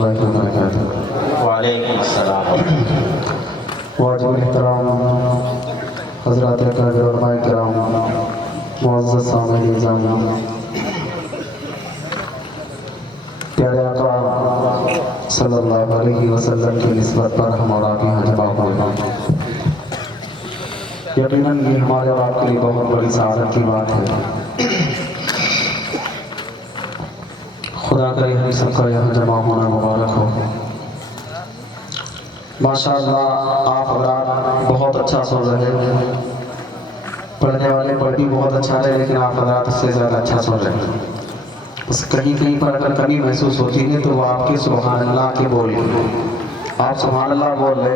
वालेकुम अस्सलाम। वाजिब एहतराम हज़रात अकाबिर उलमाए किराम, मुअज़्ज़ज़ सामईन निज़ाम, प्यारे आका सल्लल्लाहु अलैहि वसल्लम की निस्बत पर हम और आप यहाँ जमा हुए हैं। यकीनन ये हमारे और आपके लिए बहुत बड़ी सआदत की बात है। खुदा करे हम सबका यहाँ जमा होना मुबारक हो। माशाअल्लाह आप हज़रात बहुत अच्छा सुन रहे हो, पढ़ने वाले पढ़ भी बहुत अच्छा रहे, लेकिन आप हज़रात उससे ज़्यादा अच्छा सुन रहे हैं। उस कहीं कहीं पर अगर कमी महसूस होती है तो वो आपके सुभान अल्लाह के बोल, आप सुभान अल्लाह बोल रहे,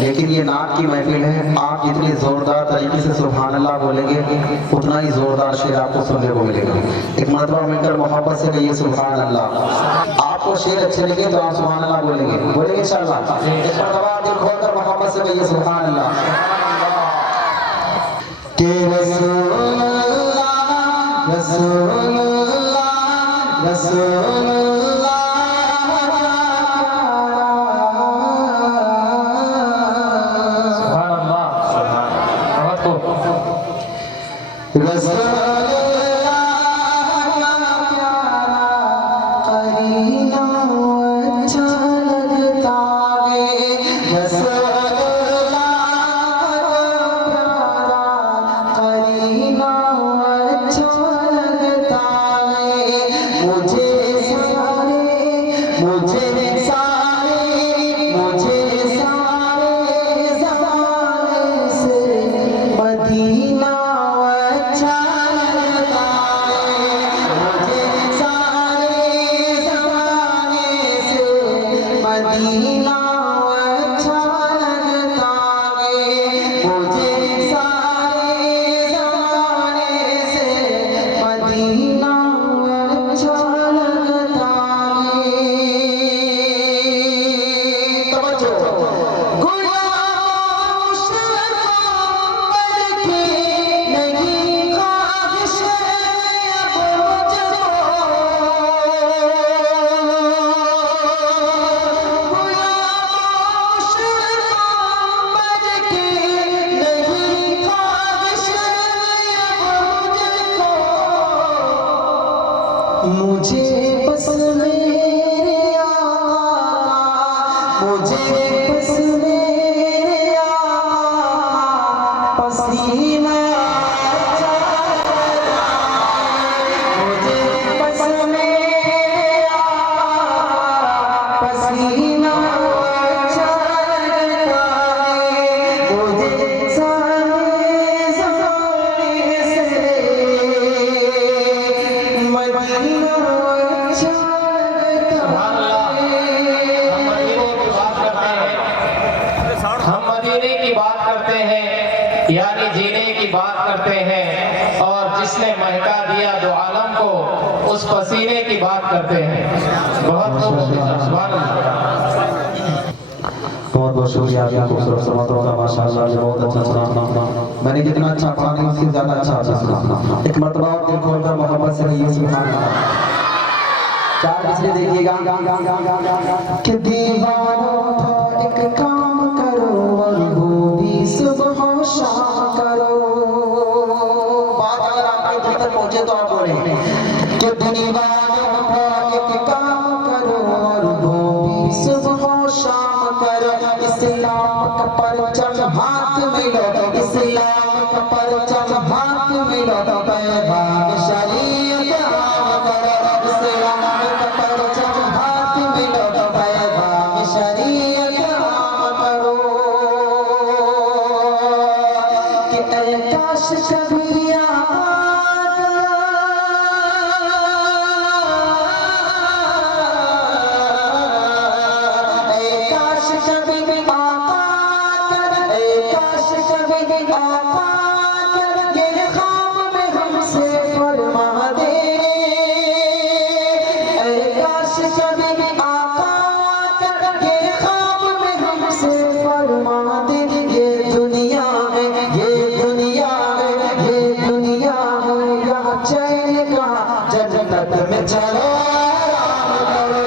लेकिन ये नात की महफिल है, आप जितनी ज़ोरदार तरीके से सुभान अल्लाह बोलेंगे उतना ही ज़ोरदार शेर आपको सुनने को मिलेगा। एक मरतबा मिलकर मोहब्बत से कहिए सुभान अल्लाह। आपको शेर अच्छे लगे तो आप सुभान अल्लाह बोलेंगे इंशाअल्लाह। एक मरतबा दिल खोलकर मोहब्बत से कहिए सुभान अल्लाह। के रसूलुल्लाह रसूलुल्लाह रसूलुल्लाह मुझे बस मेरे आका, मुझे बस मेरे आका पसीना मुझे बस मेरे आका पसीना अच्छा लगता है। मुझे सारे ज़माने से मदीना यानी जीने की बात करते हैं, और जिसने महका दिया दो आलम को उस पसीने की बात करते हैं। बहुत बहुत शुक्रिया आपका, खूबसूरत समातों का माशाअल्लाह बहुत अच्छा सुना। मैंने जितना अच्छा पढ़ा नहीं उससे ज्यादा अच्छा सुना। एक मरतबा और दिल खोलकर मोहब्बत से कहिए सुभान अल्लाह। चार इसलिए देखिएगा कि दीवानों को एक काम करो और वो भी सुबह शाम करो। बात अगर आपके दिल तक पहुंचे तो आप बोले कि दीवानों को एक काम करो और वो भी सुबह शाम करो। इस्लाम का परचम हाथ में लो, इस्लाम का परचम हाथ में लो, पैगाम शरीयत आम करो। इस्लाम का परचम हाथ में लो, पैगाम शरीयत आम करो। कि ऐ काश कभी जन्नत में चलो आराम करो।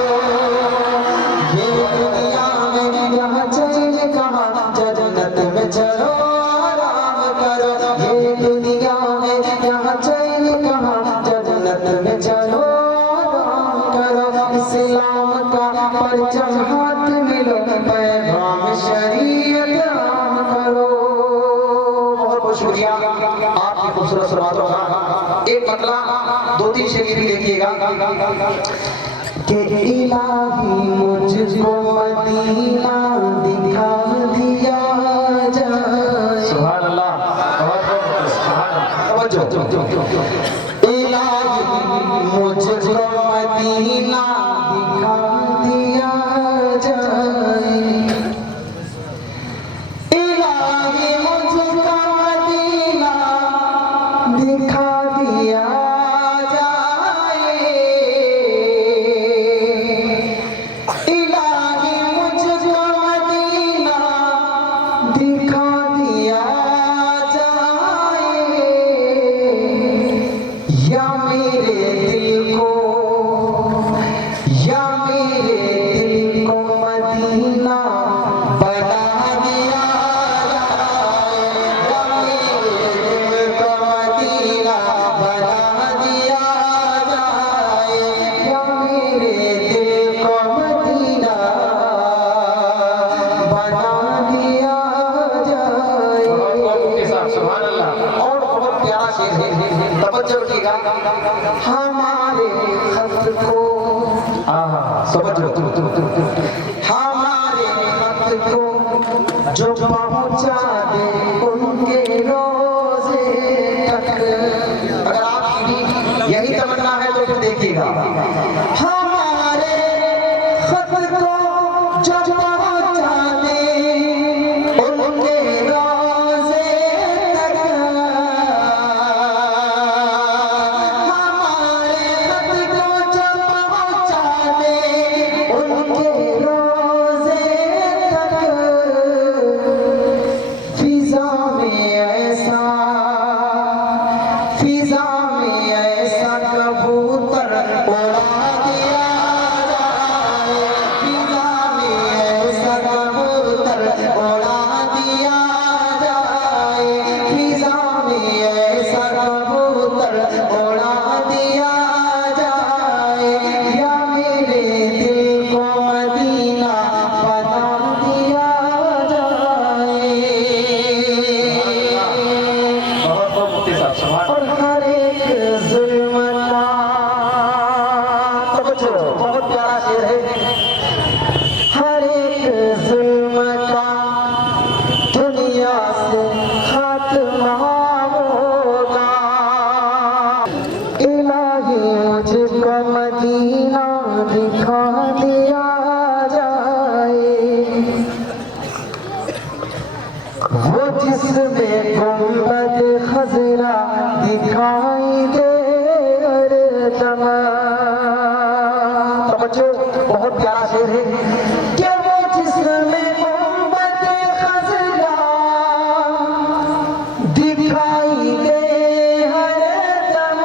खूबसूरत सलवातों का एक मतला 2-3 शेर भी देखिएगा कि इलाही मुझको मदीना दिखा दिया जाए। सुभान अल्लाह, बहुत बहुत सुभान अल्लाह। इलाही मुझको मदीना दिखा दिया जाए। इलाही मुझको मदीना दिखा दिया जाए। इलाही मुझको मदीना दिखा दिया जाए। या मेरे दिल को, या मेरे दिल को मदीना बना दिया जाए। या मेरे दिल को मदीना बना दिया जाए। या मेरे दिल को मदीना बना दिया जाए। मुफ्ती साहब, सुभान अल्लाह। और बहुत प्यारा शेर है, तवज्जो रखिएगा। हमारे खत को, तवज्जो, हमारे खत को जो पहुंचा दे उनके रोजे तक। अगर आपकी यही तमन्ना है तो फिर देखिएगा, हमारे खत को जो पहुंचा दे उनके रोजे तक। हमारे खत को जो पहुंचा दे उनके रोजे तक। फिजा में ऐसा, फिजा में ऐसा कबूतर उड़ा दिया जाए। फिजा में ऐसा कबूतर उड़ा दिया जाए। फिजा में ऐसा कबूतर उड़ा दिया जाए। या मेरे दिल को मदीना बना दिया जाए। बहुत बहुत मुफ्ती साहब, सुभान और हर एक जुल्म का, तवज्जो, बहुत प्यारा शेर है। हर एक जुल्म का दुनिया से खात्मा होगा। इलाही मुझको मदीना दिखा दिया जाए। वो जिसमें गुंबद खजरा दिखाई दे हरदम। तवज्जो, बहुत प्यारा शेर है कि वो जिसमें गुंबद खजरा दिखाई दे हरदम।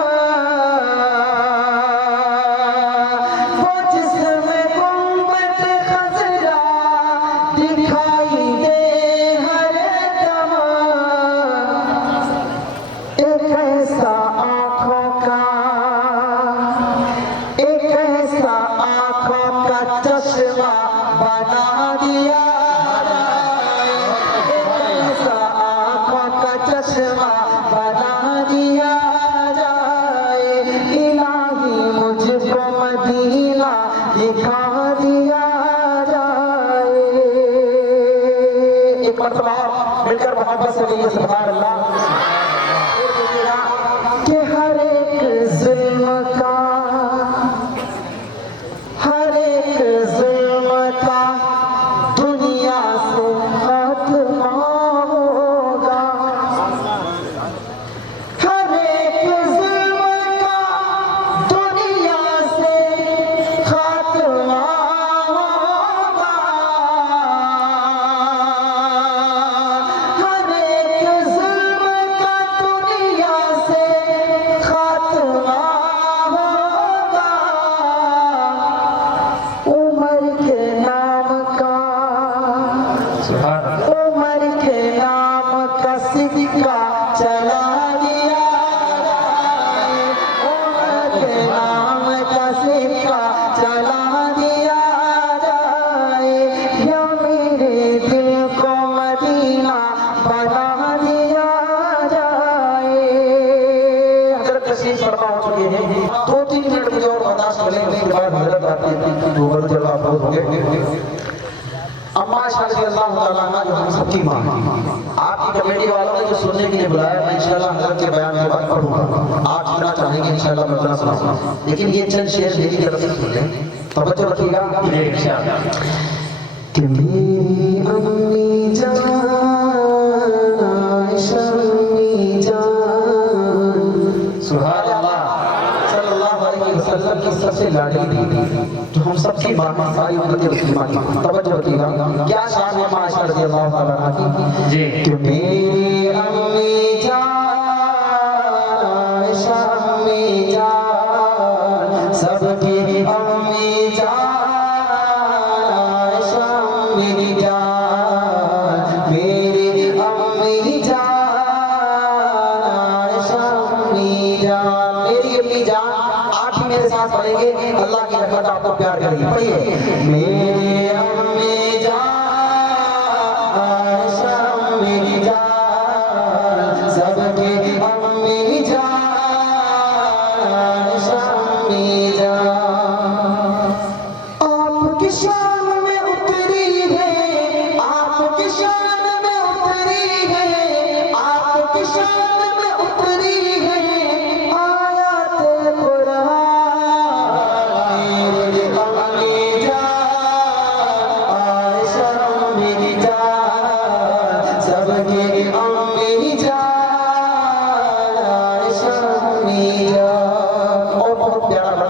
वो जिसमें गुंबद खजरा दिखाई दे हरदम। एक ऐसा आँखों का, एक ऐसा आँखों का चश्मा बना दिया जाए। एक ऐसा आँखों का चश्मा बना दिया जाए। इलाही मुझको मदीना दिखा दिया जाए। एक मरतबा मिलकर मोहब्बत से बोलिए सुभान अल्लाह। कि हर एक जुल्म का, हर एक जुल्म का दुनिया से खात्मा होगा। हर एक जुल्म का दुनिया से खात्मा होगा। हर एक जुल्म का सुने उसके बाद हजरत आती थी वो बड़े जब आप हो गए अम्मा अल्लाह ताला जो हम सबकी मां आपकी कमेटी वालों ने जो सुनने के लिए बुलाया मैं इंशाल्लाह हजरत के बयान के बाद पढ़ूंगा आप सुनना चाहेंगे इंशाल्लाह मैं अपना सुनाऊंगा लेकिन ये चंद शेर मेरी तरफ से सुन लें तवज्जो रखिएगा इंशाल्लाह कि मेरी अम्मी जान आयशा अम्मी जान सुभान अल्लाह सल्लल्लाहु अलैहि वसल्लम की सबसे लाडली बीवी जो हम सबकी मां सारी उम्मत मुस्लिमा की तवज्जो रखिएगा क्या शान है मां आयशा रज़ियल्लाहु ताला अन्हा की जी कि मेरी अम्मी जान आयशा अम्मी जान सबकी अम्मी जान आयशा अम्मी जान मेरी अम्मी जान आयशा अम्मी जान मेरी अम्मी जान आप ही मेरे साथ पढ़ेंगे अल्लाह की रहमत आपको प्यार करेगी पढ़िए मेरी अम्मी जान आयशा अम्मी जान सबकी अम्मी जान आयशा अम्मी जान आपकी शान में उतरी है आपकी शान में उतरी है आपकी शान में उतरी है आयत कुरान मेरी अम्मी जान आयशा अम्मी जान सबकी अम्मी जान आयशा अम्मी जान और बहुत प्यारा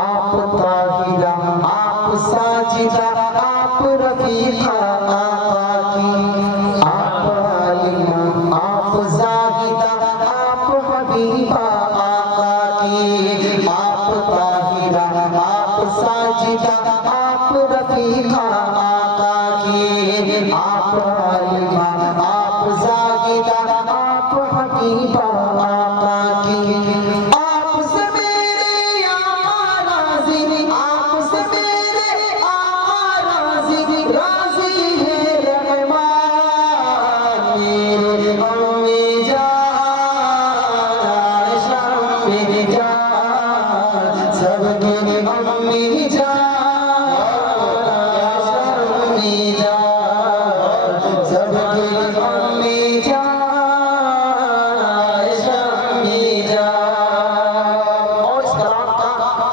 आप ताहिरा आप साजिदा आप रफीका आका की आप आलिमा आप जाहिदा आप हबीबा आका की आप ताहिरा आप साजिदा आप रफीका आका की आप आलिमा आप जाहिदा आप हबीबा आका की आपसे मेरे आका राज़ी आपसे मेरे आका राज़ी है रहमान मेरी अम्मी जान आयशा अम्मी जान सबकी अम्मी जान आयशा अम्मी जान सबकी अम्मी जान आयशा अम्मी जान और इस कलाम का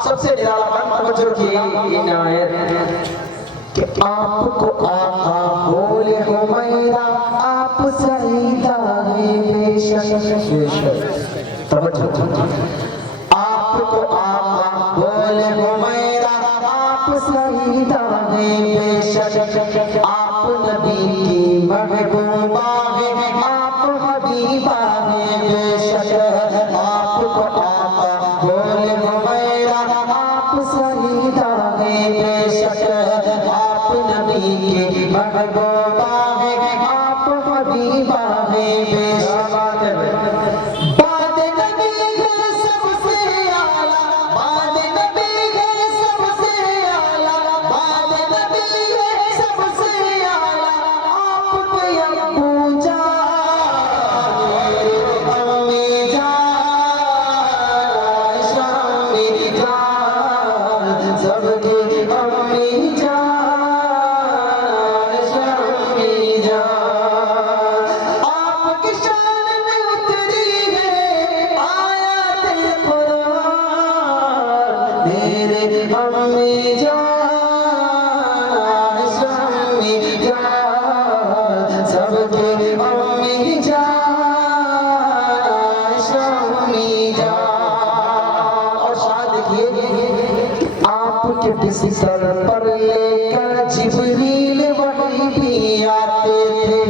सबसे निराला बन तवज्जो रखिएगा इनायत कि आपको आका बोले हुमैरा आप सईदा है बेशक तवज्जो आपको आका बोले हुमैरा आप सईदा है बेशक आप नबी की महबूबा है आप हबीबा है बेशक आपको आका बोले हुमैरा आप सईदा है बेशक आप नबी की महबूबा है आप हबीबा है बेशक बाद नबी है सबसे आला बाद नबी है सबसे आला बाद नबी है सबसे आला आपके अब्बू जान मेरी अम्मी जान आयशा अम्मी जान सबकी अम्मी जान आयशा अम्मी जान आपकी शान में उतरी है आयत कुरान मेरे अम्मी जान आयशा अम्मी जान सबकी अम्मी जान आयशा अम्मी जान और शायद देखिए आपके बिस्तर पर लेकर जिब्रील वही भी आते थे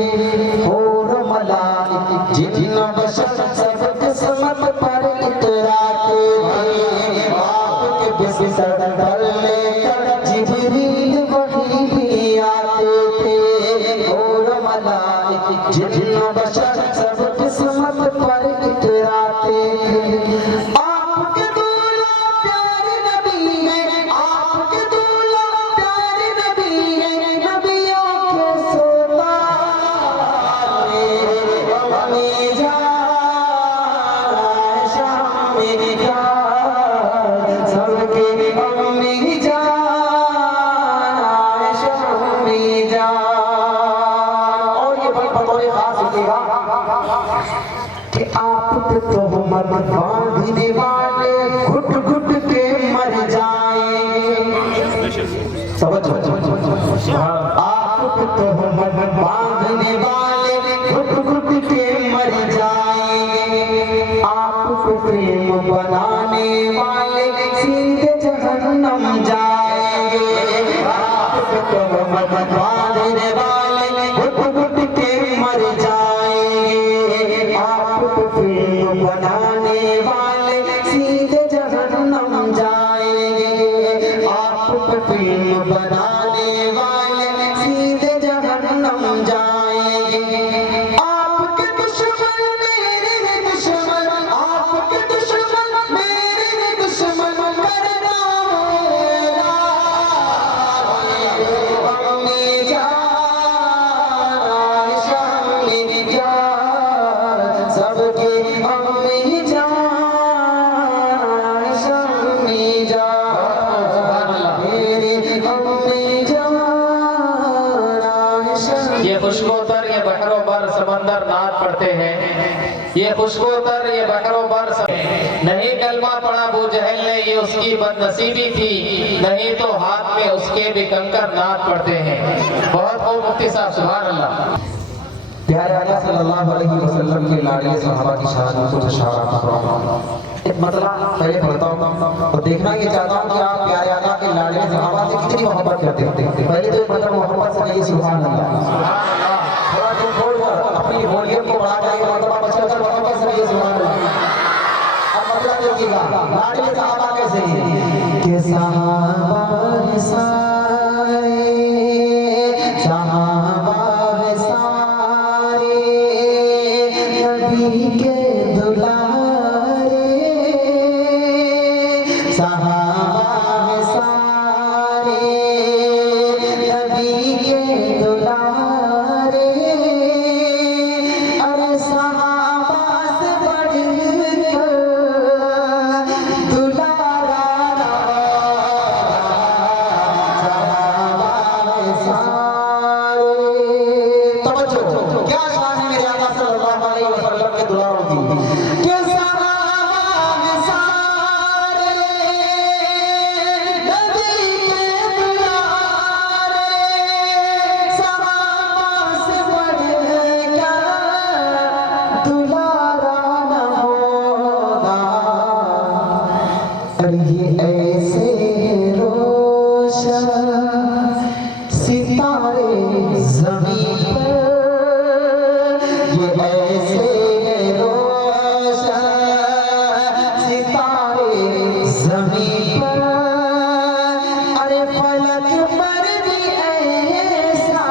और मलाइक जिन्न बशर सब किस्मत पर इतराते थे आपके बिस्तर पर लेकर जिब्रील वही भी आते थे और मलाइक जिन्न बशर सब किस्मत पर इतराते थे आपके दूल्हा प्यारे नबी है आपके दूल्हा प्यारे नबी है नबियों के सुल्तान मेरे अम्मी जान आयशा अम्मी जान बतौर खास लिखेगा कि आप पे तोहमत बांधने वाले घुट घुट के मर जाएंगे। समझो, आप पे तोहमत बांधने वाले घुट घुट के मर जाएंगे। आप पे प्रेम बनाने वाले सीधे जहन्नम जाएंगे। आप पे तोहमत बांधने वाले घुट घुट के मर जाएंगे। आप पे प्रेम बनाने वाले सीधे जहन्नम जाएंगे। आप पे प्रेम बनाने वाले सीधे जहन्नम जाएंगे। आपके दुश्मन मेरे दुश्मन, आपके दुश्मन मेरे दुश्मन करना होगा। अम्मी जान, शामी जान, सबके अम्मी जान, शामी जान, मेरे अम्मी जान, शामी। ये खुशकोतर ये बहरों पर समंदर नाद पढ़ते हैं। ये खुशकोतर ये बहरों पर नहीं कलमा पढ़ा अबू जहल ने, ये उसकी बदनसीबी थी, नहीं तो हाथ में उसके भी कंकर नाद पढ़ते हैं। बहुत खूब मुफ्ती साहब, सुभान अल्लाह। प्यारे आका सल्लल्लाहु अलैहि वसल्लम के लाडले सहाबा की शान में कुछ इशारा कर रहा हूं। एक मतलब पहले पढ़ता हूं और देखना ये चाहता हूं कि आप प्यारे आका के लाडले सहाबा से कितनी मोहब्बत करते हैं। पहले तो एक मतलब मोहब्बत से कहिए सुभान अल्लाह। थोड़ा जो बोलकर अपनी वॉल्यूम को बढ़ा कर मतलब बचकर मोहब्बत से कहिए सुभान अल्लाह। अब मतलब देखिएगा लाडले सहाबा कैसे हैं कि सहाबा सारे सहाबा सारे नबी के दुलारे, सहाबा सारे नबी के दुलारे। अरे सहाबा से बढ़कर दुलारा सहाबा सारे। तवज्जो, क्या शान है मेरे आका सल्लल्लाहु अलैहि वसल्लम के दुलारों की कि सहाबा सारे नबी के दुलारे, सहाबा से बढ़कर दुलारा न होगा। और ये ऐसे रोशन सितारे ज़मीन पर, ये ऐसे रोशन सितारे ज़मीन पर। अरे फलक पर भी ऐसा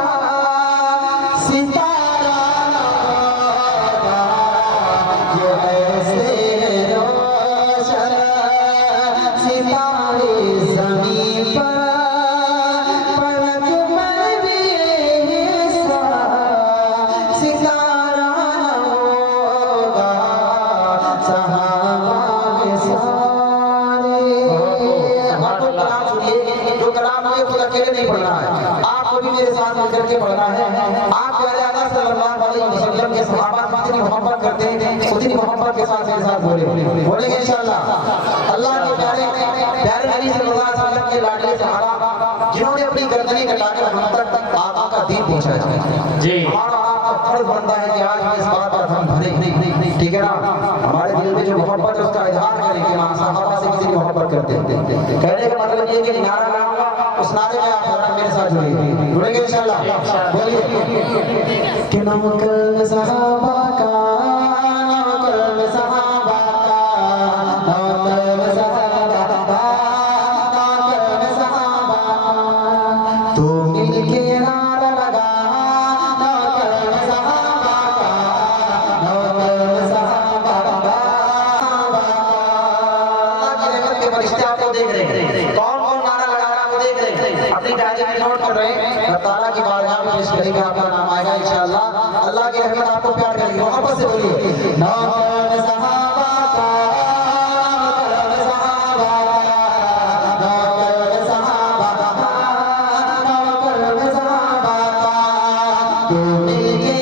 सितारा होगा। ये ऐसे रोशन सितारे ज़मीन पर, फलक पर भी ऐसा सितारा होगा। सहाबा सारे। अब तो कलाम सुनिए, जो कलाम है खुद अकेले नहीं पढ़ना है, आपको भी मेरे साथ मिलकर के पढ़ना है। आप प्यारे आका सल्लल्लाहु अलैहि वसल्लम के सहाबा जितनी मोहब्बत करते हैं उतनी मोहब्बत के साथ मेरे साथ बोलेंगे इंशाअल्लाह। अल्लाह के प्यारे प्यारे नबी सल्लल्लाहु अलैहि वसल्लम के लाडले सहाबा जिन्होंने अपनी गर्दनी कटाकर हम तक आका का दीन पहुंचाया जी। हमारा आपका फर्ज बनता है कि आज हम इस बात पर हम भरे, ठीक है ना, हमारे दिल में जो मोहब्बत है उसका इजहार करें कि हम सहाबा से कितनी मोहब्बत करते हैं। कहने का मतलब ये है कि नारा लगाऊंगा, उस नारे में आप मेरे साथ जुड़ेंगे इंशाअल्लाह। बोलिए कि नौकर सहाबा का, नौकर सहाबा का, नौकर सहाबा का, नौकर सहाबा का, तो मिलके नारा लगा नौकर सहाबा का, नौकर सहाबा का। अल्लाह की रहमत के फरिश्ते आपको देख रहे हैं, कौन कौन नारा लगा रहा है वो देख रहे हैं, अपनी डायरी में नोट कर रहे हैं। अल्लाह ताला की बारगाह में पेश करेंगे, आपका नाम आएगा इंशाअल्लाह। अल्लाह की रहमत आपको प्यार करेगी, मोहब्बत से बोलिए नौकर सहाबा का, नौकर सहाबा का, नौकर सहाबा का, नौकर सहाबा का, तो मिलके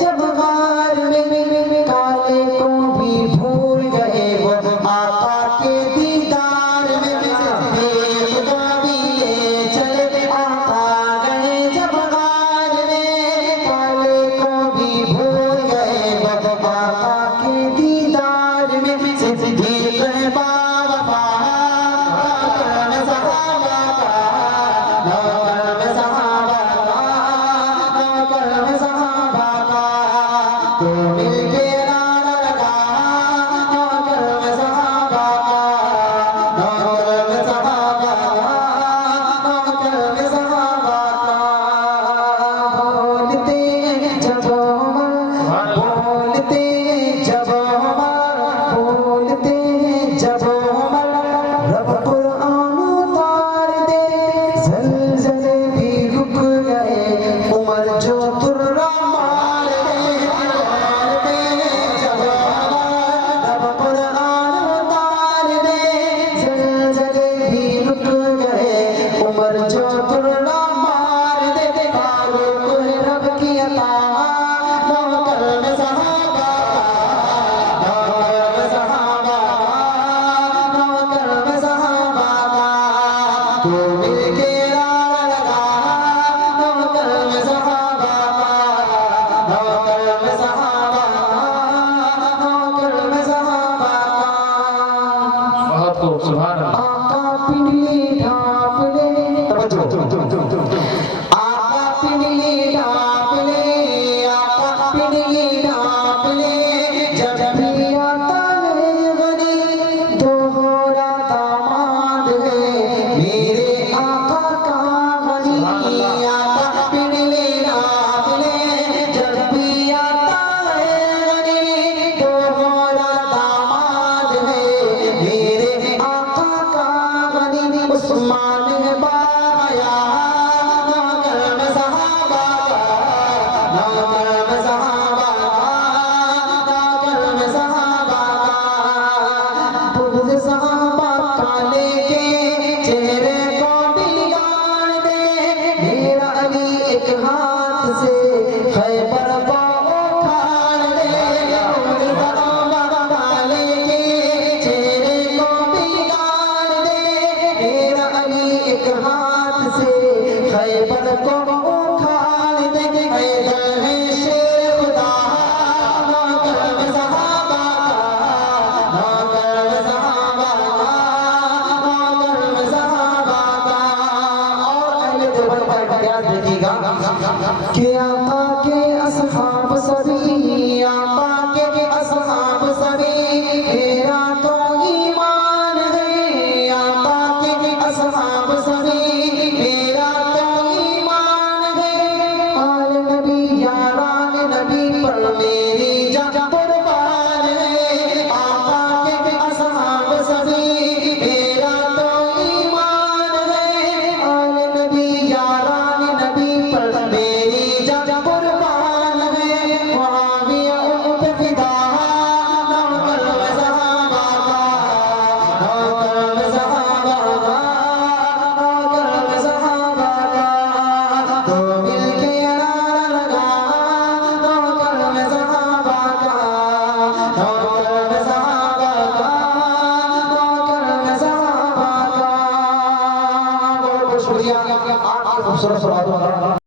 जब गार में, काले को भी भूल गए वो आका के दीदार में। बेखुदा भी ले चले आका गए जब गार में, काले को भी भूल गए वो आका के दीदार में। सिद्दीक बाबा सहाबा का नौकर सहाबा का, नौकर सहाबा का तो मिलके नारा लगा, नौकर सहाबा का, नौकर सहाबा का, नौकर सहाबा का। बोलते जब उमर, बोलते जब उमर, बोलते जब उमर, रब कुरान उतार दे, ज़लज़ले भी रुक गए, उमर जो तुर्रा मार दे। बोलते जब उमर, रब कुरान उतार दे, ज़लज़ले भी रुक गए, उमर जो तुर्रा मार दे। तारुक रब की अता, नौकर में सहाबा का, नौकर में सहाबा का, नौकर में सहाबा का तो मिलके नारा लगा, नौकर में सहाबा का, नौकर में सहाबा का, नौकर में सहाबा का। बहुत खूब, सुभान अल्लाह। आका पिंडली ढाँप ले, आका पिंडली ढाँप ले, आका पिंडली ढाँप ले, जब भी आता है गनी दोहरा दामाद है मेरे आका का गनी। आका पिंडली ढाँप ले, जब भी आता है गनी दोहरा दामाद है मेरे आका का गनी। उस्मान बाया नौकर में सहाबा का, नौकर में सहाबा का, नौकर में सहाबा का। बुग़्ज़ सहाबा का लेके चेहरे को बिगाड़ दे, मेरा अली एक हाथ से खैबर को उखाड़ दे। बुग़्ज़ सहाबा का लेके चेहरे को बिगाड़ दे, मेरा अली एक हाथ से खैबर को उखाड़ दे। हैदर है शेर खुदा, नौकर में सहाबा का, नौकर में सहाबा का, नौकर में सहाबा का। और अहले देवबंद का इतिहास देखिएगा कि आका के असहाब सभी,